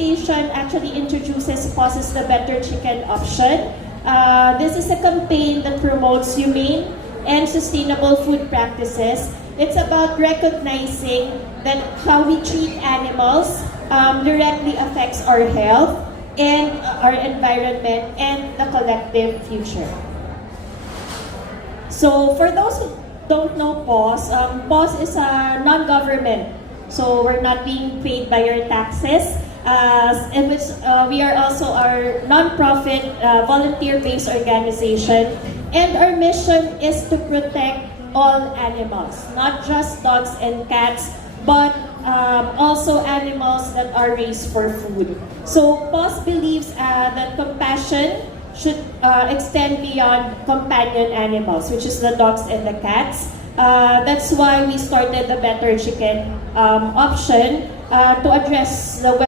presentation actually introduces PAWS the Better Chicken option. This is a campaign that promotes humane and sustainable food practices. It's about recognizing that how we treat animals directly affects our health and our environment and the collective future. So for those who don't know PAWS, PAWS is a non-government. So we're not being paid by your taxes. In which we are also our non-profit volunteer-based organization. And our mission is to protect all animals, not just dogs and cats, but also animals that are raised for food. So PAWS believes that compassion should extend beyond companion animals, which is the dogs and the cats. That's why we started the Better Chicken option to address the